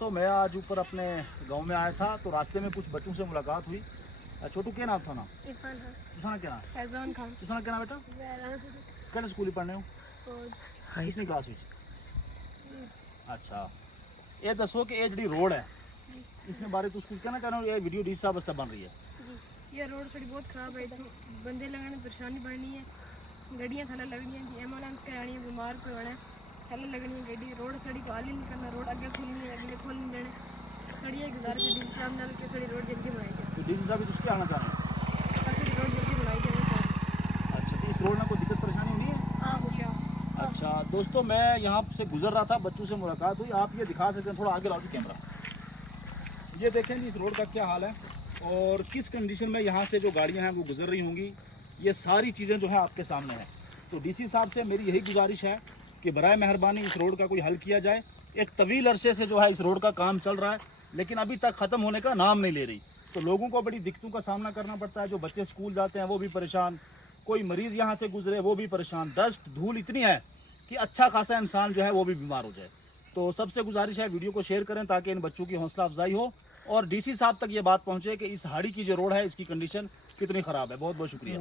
तो मैं आज ऊपर अपने गांव में आया था तो रास्ते में कुछ बच्चों से मुलाकात हुई। छोटू क्या नाम था ना? इरफान खान। तुसाना क्या नाम? फैजान खान। तुसाना क्या नाम बेटा? कल स्कूल ही पढ़ने हो? कितनी क्लास हुई? अच्छा, ये दसो कि ये जी रोड है इसमें बारे तो कुछ कहना चाह रहा हूँ। ये वीडियो डी साहब से बन रही है। ये रोड थोड़ी बहुत खराब है, तो बंदे लगाने परेशानी बढ़नी है, गड्डियाँ थले लगनी है, एम्बुलेंस करानी है, बीमार को होना है, थले लगनी है गड्डी, रोड सड़ी को हाली नहीं करना, रोड आगे खुलनी है, अगले खोल नहीं देने, सड़ी है गुजार के डी साहब डाल के सड़ी रोड जल्दी बनाई जाए। तो डी साहब कुछ क्या आना चाह रहे हैं? ताकि रोड जल्दी बनाई जाए सर। अच्छा, तो इस रोड में कोई दिक्कत परेशानी नहीं है? हाँ हो गया। अच्छा दोस्तों, मैं यहाँ से गुजर रहा था, बच्चों से मुलाकात हुई। आप ये दिखा सकते हैं, थोड़ा आगे लाओ जी कैमरा। ये देखें जी इस रोड का क्या हाल है और किस कंडीशन में यहाँ से जो गाड़ियाँ हैं वो गुजर रही होंगी। ये सारी चीज़ें जो है आपके सामने हैं। तो डीसी साहब से मेरी यही गुजारिश है कि बराए मेहरबानी इस रोड का कोई हल किया जाए। एक तवील अरसे से जो है इस रोड का काम चल रहा है, लेकिन अभी तक ख़त्म होने का नाम नहीं ले रही। तो लोगों को बड़ी दिक्कतों का सामना करना पड़ता है। जो बच्चे स्कूल जाते हैं वो भी परेशान, कोई मरीज़ यहाँ से गुजरे वो भी परेशान। डस्ट धूल इतनी है कि अच्छा खासा इंसान जो है वो भी बीमार हो जाए। तो सबसे गुजारिश है वीडियो को शेयर करें ताकि इन बच्चों की हौसला अफजाई हो और डीसी साहब तक ये बात पहुँचे कि इस हाड़ी की जो रोड है इसकी कंडीशन कितनी ख़राब है। बहुत बहुत शुक्रिया।